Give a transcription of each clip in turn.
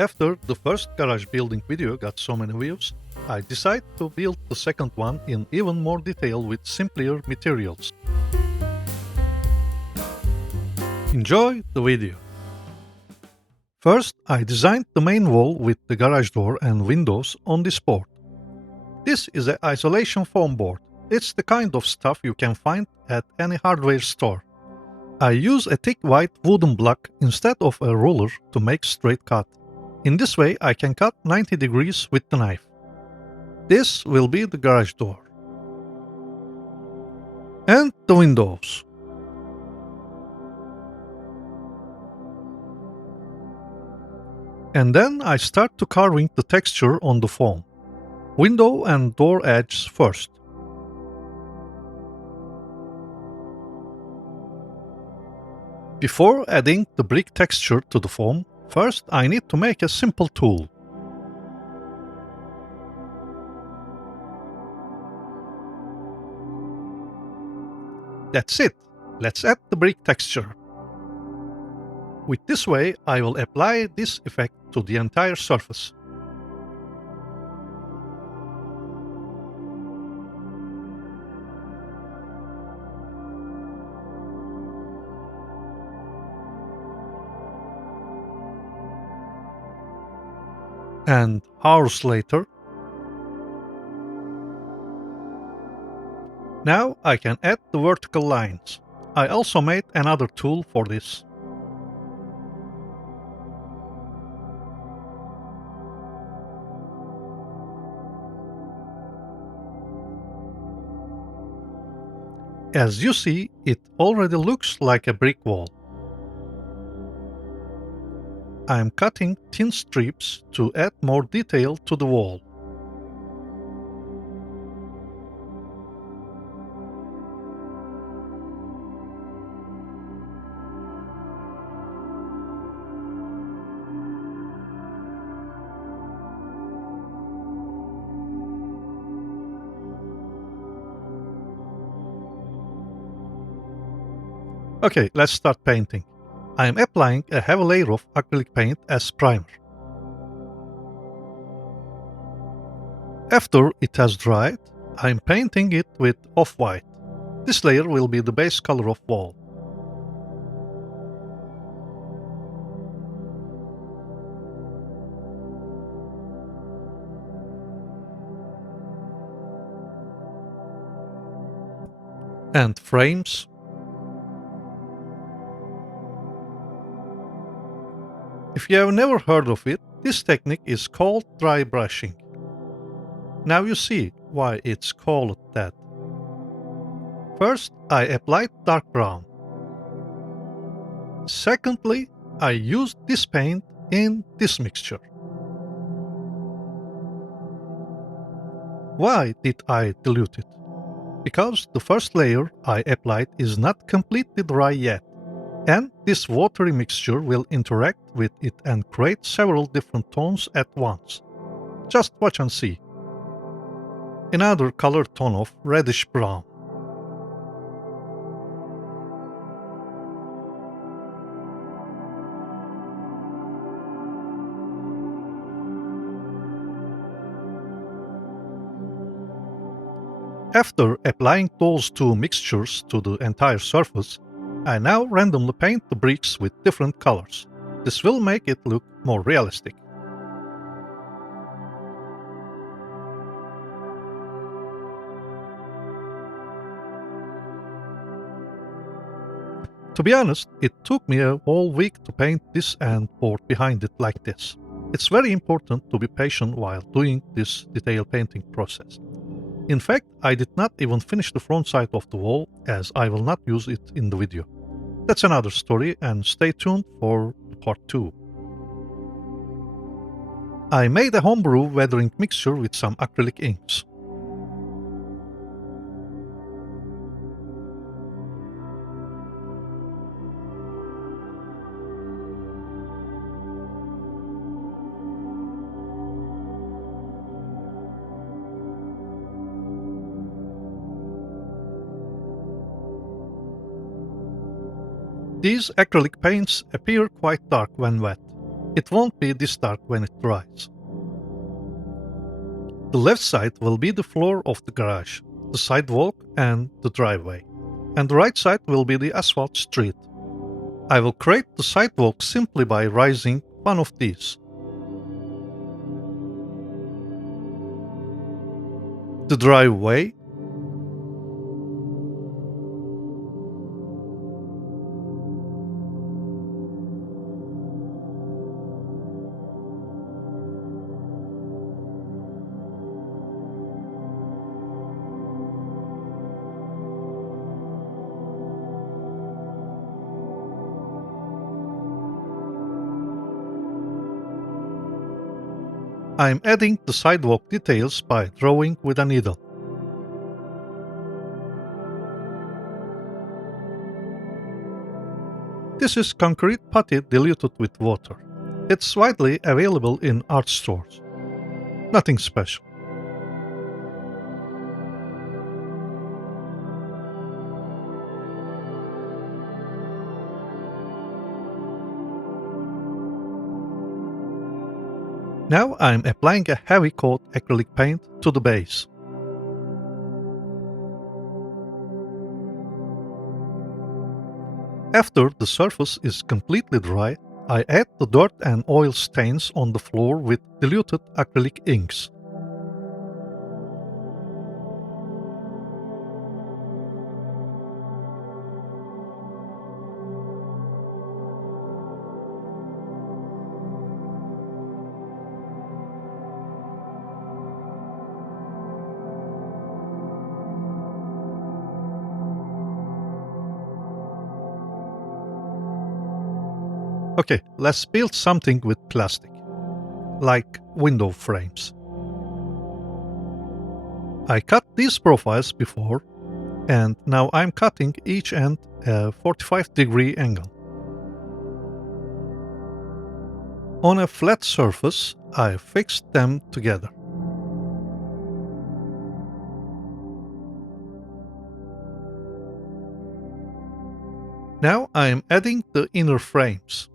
After the first garage building video got so many views, I decided to build the second one in even more detail with simpler materials. Enjoy the video. First, I designed the main wall with the garage door and windows on this board. This is an isolation foam board. It's the kind of stuff you can find at any hardware store. I use a thick white wooden block instead of a ruler to make straight cut. In this way I can cut 90 degrees with the knife. This will be the garage door. And the windows. And then I start to carving the texture on the foam. Window and door edges first. Before adding the brick texture to the foam, first I need to make a simple tool. That's it. Let's add the brick texture. With this way, I will apply this effect to the entire surface. And hours later, now I can add the vertical lines. I also made another tool for this. As you see, it already looks like a brick wall. I am cutting thin strips to add more detail to the wall. Okay, let's start painting. I am applying a heavy layer of acrylic paint as primer. After it has dried, I am painting it with off-white. This layer will be the base color of wall. And frames. If you have never heard of it, this technique is called dry brushing. Now you see why it's called that. First, I applied dark brown. Secondly, I used this paint in this mixture. Why did I dilute it? Because the first layer I applied is not completely dry yet, and this watery mixture will interact with it and create several different tones at once. Just watch and see. Another color tone of reddish brown. After applying those two mixtures to the entire surface, I now randomly paint the bricks with different colors. This will make it look more realistic. To be honest, it took me a whole week to paint this and board behind it like this. It's very important to be patient while doing this detail painting process. In fact, I did not even finish the front side of the wall, as I will not use it in the video. That's another story, and stay tuned for part 2. I made a homebrew weathering mixture with some acrylic inks. These acrylic paints appear quite dark when wet. It won't be this dark when it dries. The left side will be the floor of the garage, the sidewalk and the driveway, and the right side will be the asphalt street. I will create the sidewalk simply by raising one of these. The driveway, I am adding the sidewalk details by drawing with a needle. This is concrete putty diluted with water. It's widely available in art stores. Nothing special. Now I'm applying a heavy coat acrylic paint to the base. After the surface is completely dry, I add the dirt and oil stains on the floor with diluted acrylic inks. Okay, let's build something with plastic, like window frames. I cut these profiles before, and now I'm cutting each end a 45-degree angle. On a flat surface, I fixed them together. Now I'm adding the inner frames.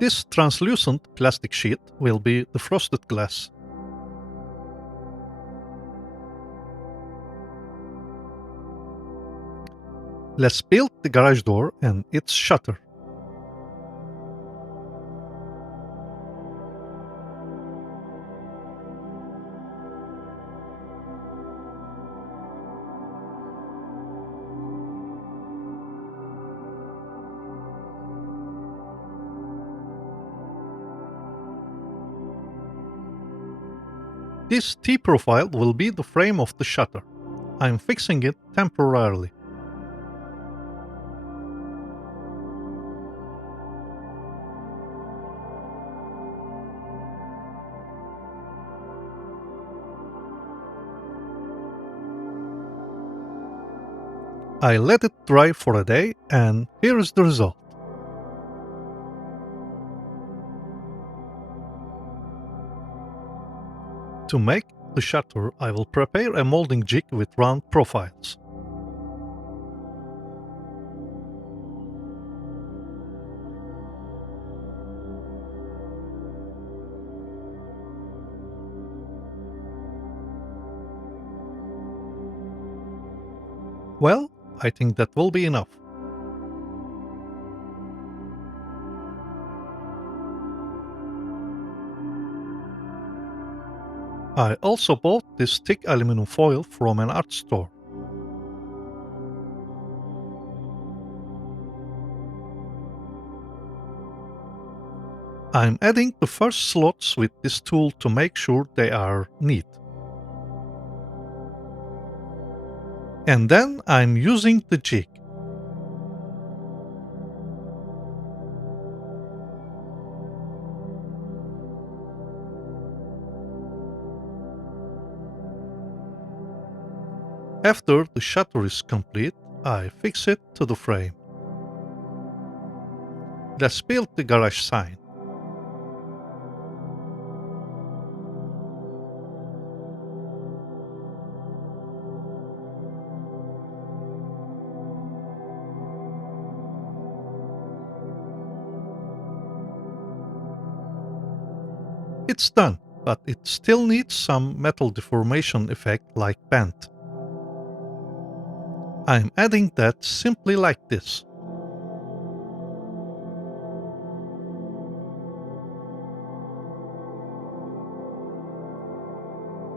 This translucent plastic sheet will be the frosted glass. Let's build the garage door and its shutter. This T-profile will be the frame of the shutter. I'm fixing it temporarily. I let it dry for a day, and here is the result. To make the shutter, I will prepare a molding jig with round profiles. Well, I think that will be enough. I also bought this thick aluminum foil from an art store. I'm adding the first slots with this tool to make sure they are neat. And then I'm using the jig. After the shutter is complete, I fix it to the frame. Let's build the garage sign. It's done, but it still needs some metal deformation effect like bent. I'm adding that simply like this.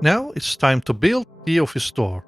Now it's time to build the office door.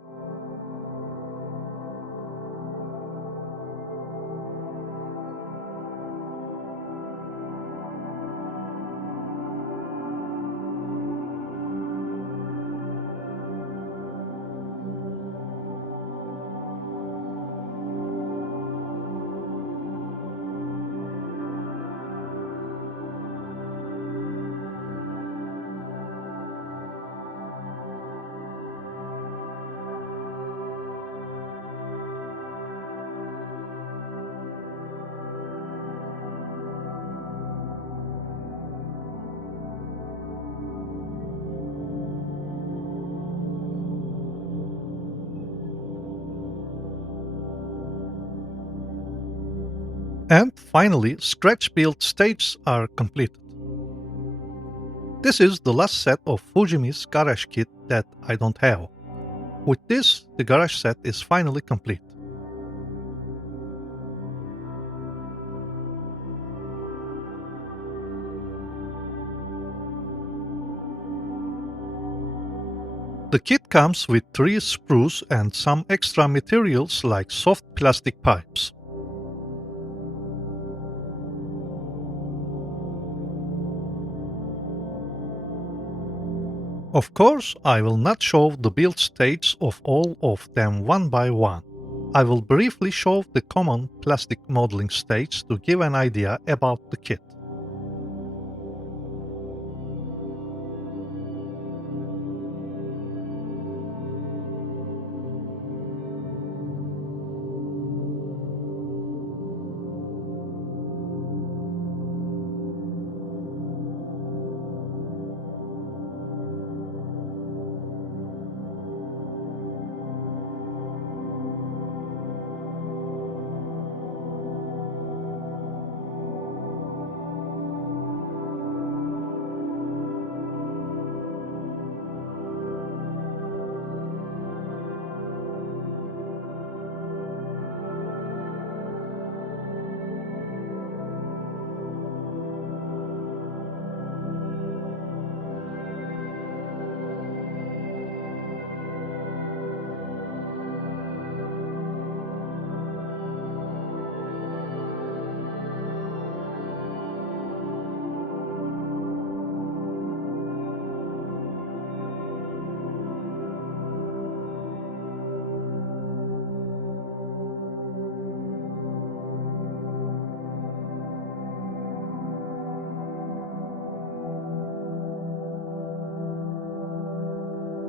And finally, scratch build stages are completed. This is the last set of Fujimi's garage kit that I don't have. With this, the garage set is finally complete. The kit comes with 3 sprues and some extra materials like soft plastic pipes. Of course, I will not show the build stage of all of them one by one. I will briefly show the common plastic modeling stage to give an idea about the kit.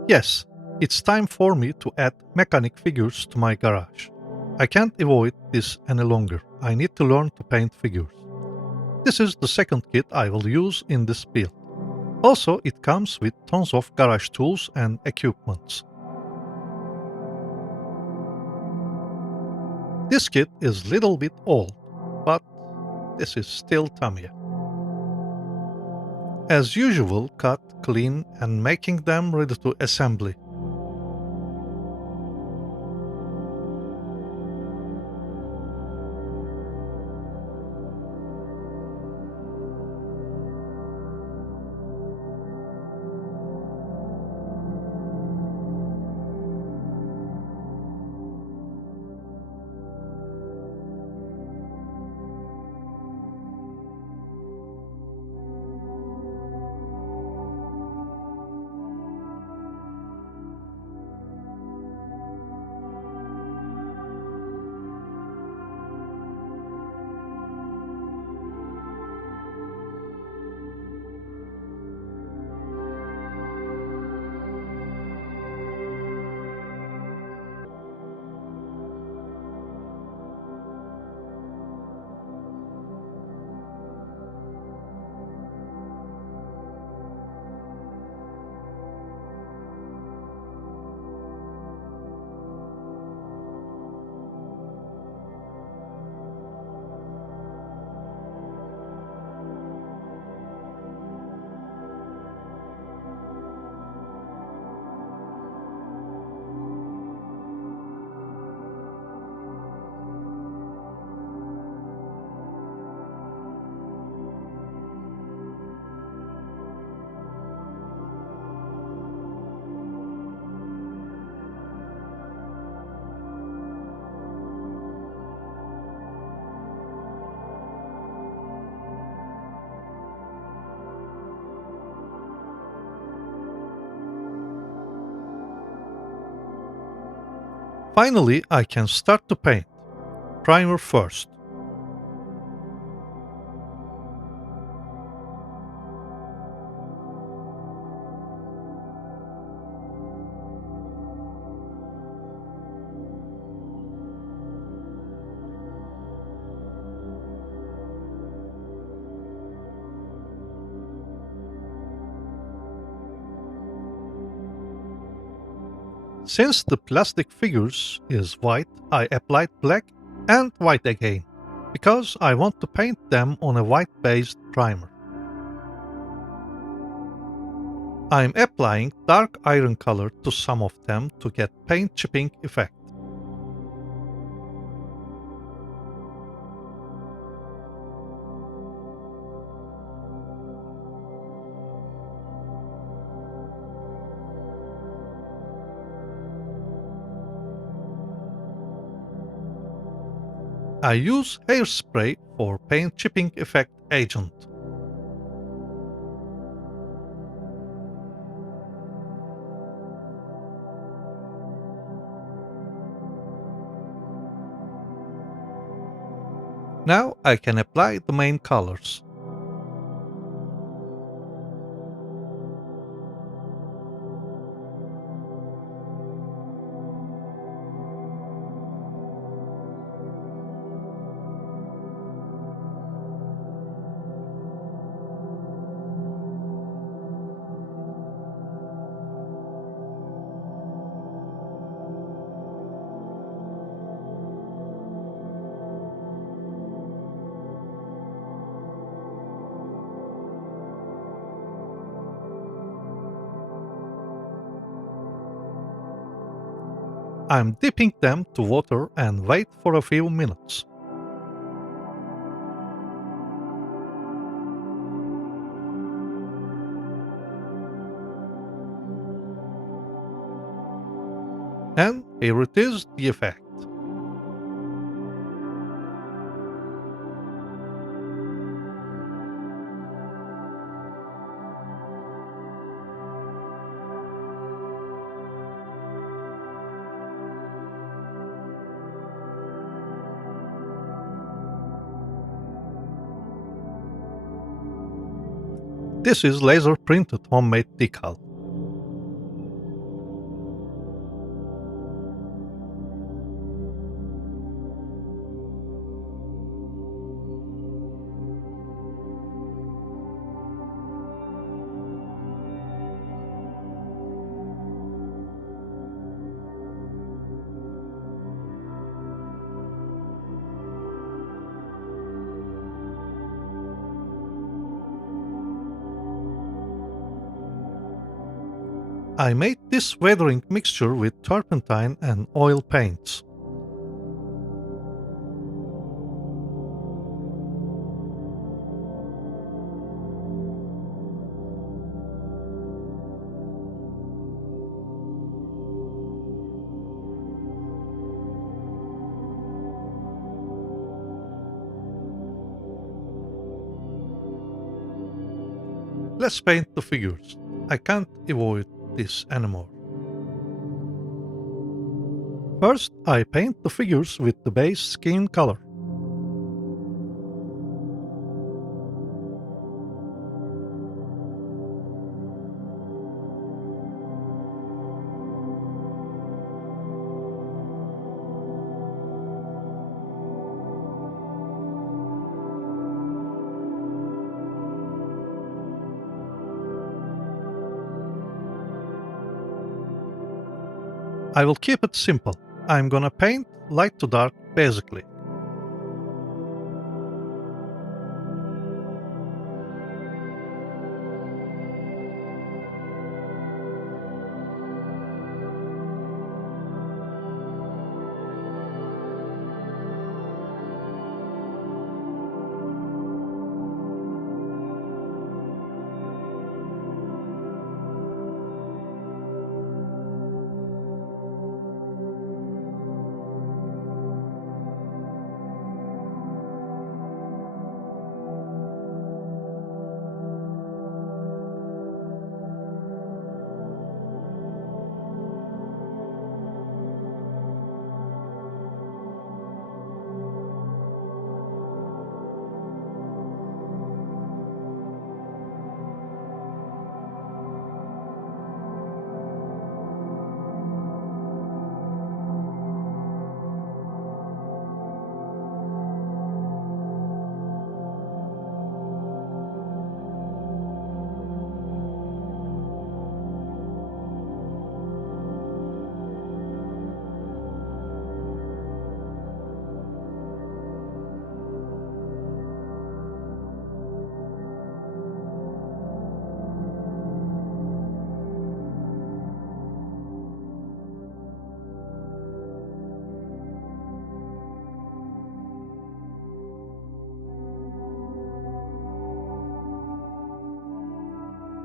Yes, it's time for me to add mechanic figures to my garage. I can't avoid this any longer. I need to learn to paint figures. This is the second kit I will use in this build. Also, it comes with tons of garage tools and equipments. This kit is little bit old, but this is still Tamiya. As usual, cut, clean and making them ready to assembly. Finally, I can start to paint. Primer first. Since the plastic figures is white, I applied black and white again, because I want to paint them on a white-based primer. I'm applying dark iron color to some of them to get paint chipping effect. I use hairspray for paint chipping effect agent. Now I can apply the main colors. I'm dipping them to water and wait for a few minutes. And here it is, the effect. This is laser printed homemade decal. I made this weathering mixture with turpentine and oil paints. Let's paint the figures. I can't avoid this anymore. First, I paint the figures with the base skin color. I will keep it simple. I'm gonna paint light to dark basically.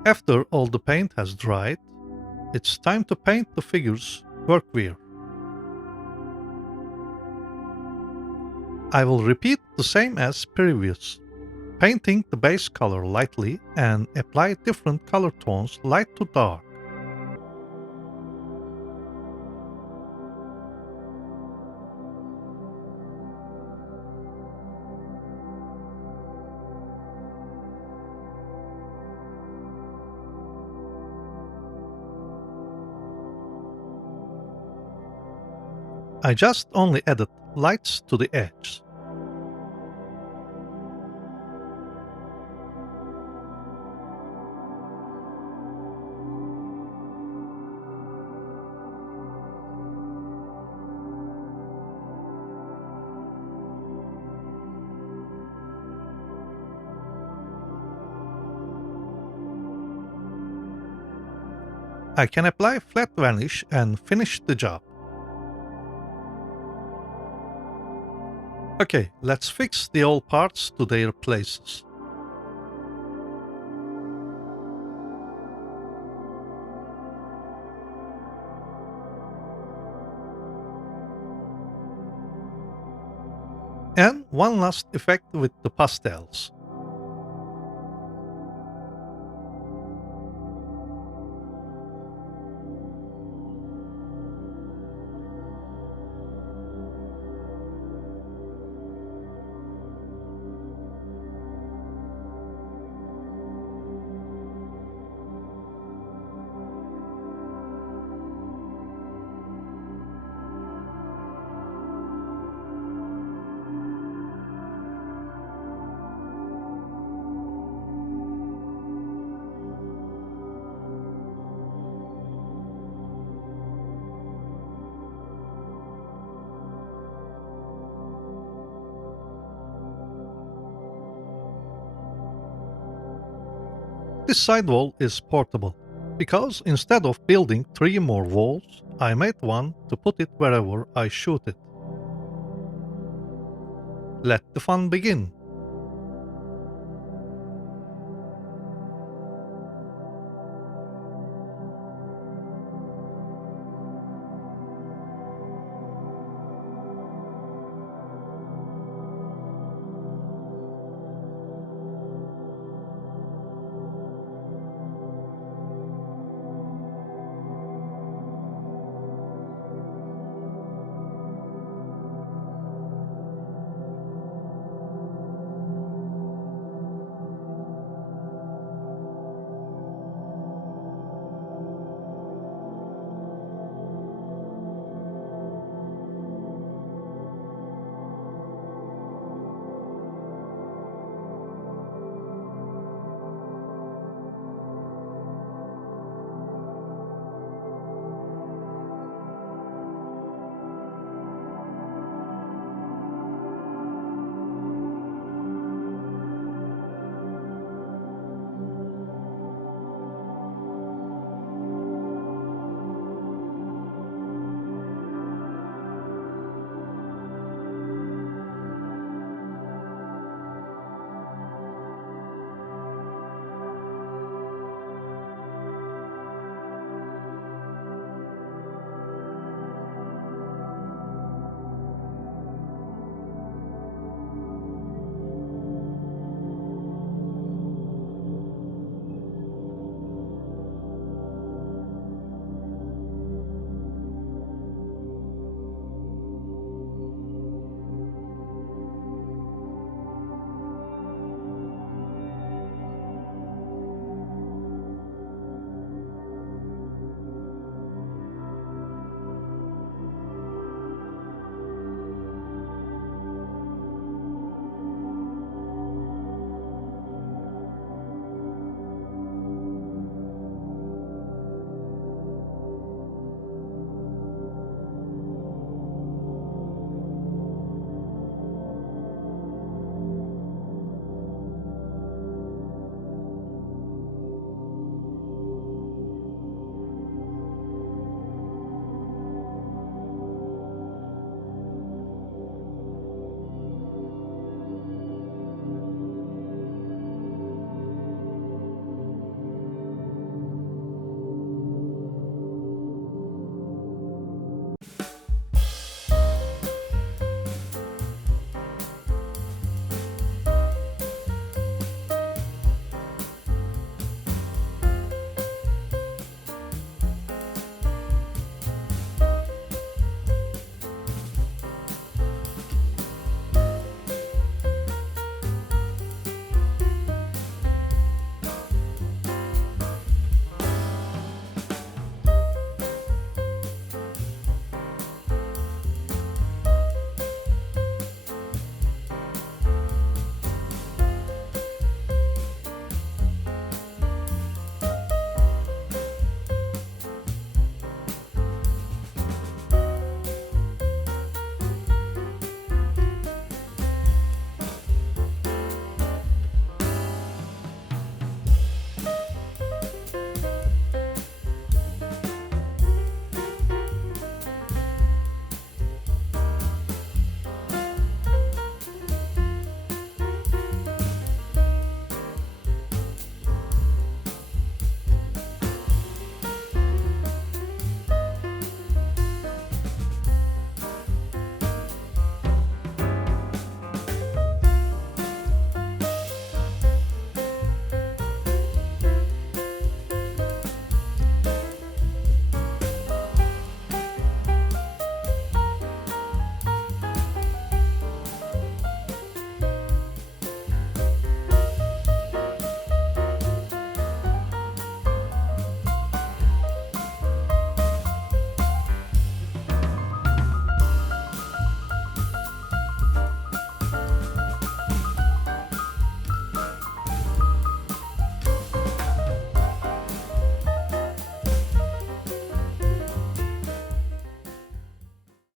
After all the paint has dried, it's time to paint the figure's workwear. I will repeat the same as previous, painting the base color lightly and apply different color tones light to dark. I just only added lights to the edge. I can apply flat varnish and finish the job. Okay, let's fix the old parts to their places. And one last effect with the pastels. This side wall is portable, because instead of building 3 more walls, I made one to put it wherever I shoot it. Let the fun begin.